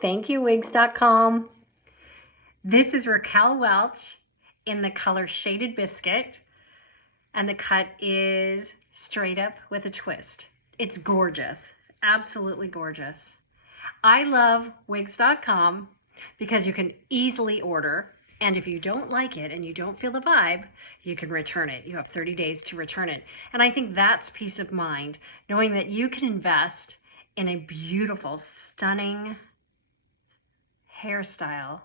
Thank you, Wigs.com. This is Raquel Welch in the color Shaded Biscuit, and the cut is straight up with a twist. It's gorgeous, absolutely gorgeous. I love Wigs.com because you can easily order, and if you don't like it and you don't feel the vibe, you can return it. You have 30 days to return it. And I think that's peace of mind, knowing that you can invest in a beautiful, stunning hairstyle,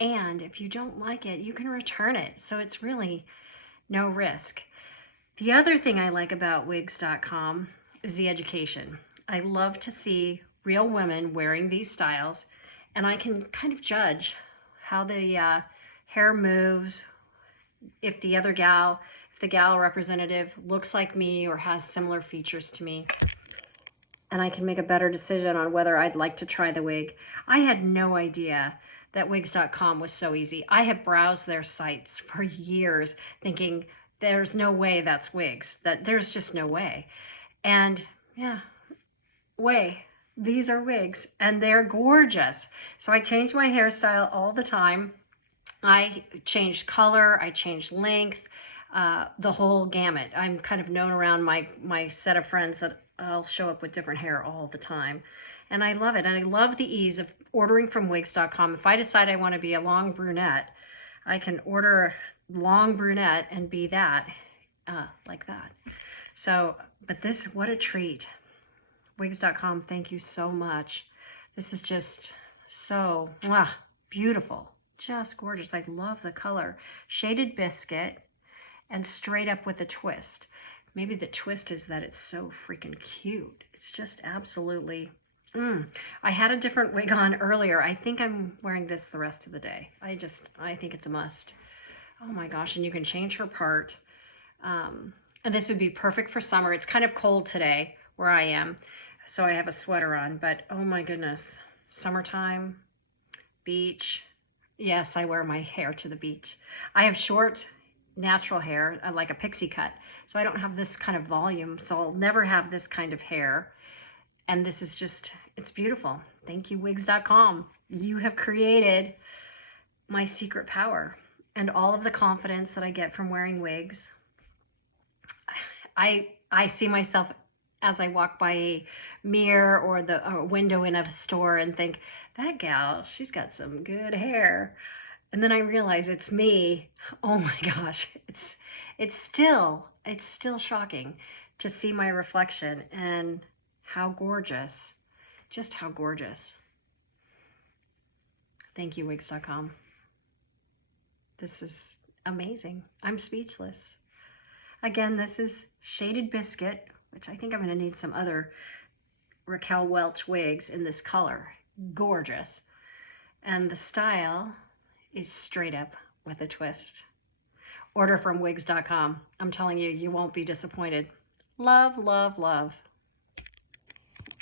and if you don't like it, you can return it. So it's really no risk. The other thing I like about Wigs.com is the education. I love to see real women wearing these styles, and I can kind of judge how the hair moves, if the gal representative looks like me or has similar features to me, and I can make a better decision on whether I'd like to try the wig. I had no idea that Wigs.com was so easy. I have browsed their sites for years thinking there's no way that's Wigs, that there's just no way. And yeah, these are wigs and they're gorgeous. So I change my hairstyle all the time. I changed color, I changed length, the whole gamut. I'm kind of known around my set of friends that I'll show up with different hair all the time. And I love it. And I love the ease of ordering from Wigs.com. If I decide I want to be a long brunette, I can order a long brunette and be that, like that. So, but this, what a treat. Wigs.com, thank you so much. This is just so beautiful, just gorgeous. I love the color. Shaded Biscuit and straight up with a twist. Maybe the twist is that it's so freaking cute. It's just absolutely, I had a different wig on earlier. I think I'm wearing this the rest of the day. I think it's a must. Oh my gosh, and you can change her part. And this would be perfect for summer. It's kind of cold today where I am, so I have a sweater on, but oh my goodness, summertime, beach. Yes, I wear my hair to the beach. I have short, natural hair, like a pixie cut, so I don't have this kind of volume, so I'll never have this kind of hair. And this is just, it's beautiful. Thank you, Wigs.com. You have created my secret power and all of the confidence that I get from wearing wigs. I see myself as I walk by a mirror or a window in a store and think, that gal, she's got some good hair. And then I realize it's me. Oh my gosh, it's still shocking to see my reflection and how gorgeous, just how gorgeous. Thank you, Wigs.com. This is amazing. I'm speechless. Again, this is Shaded Biscuit, which I think I'm gonna need some other Raquel Welch wigs in this color. Gorgeous. And the style is straight up with a twist. Order from Wigs.com. I'm telling you, you won't be disappointed. Love, love, love.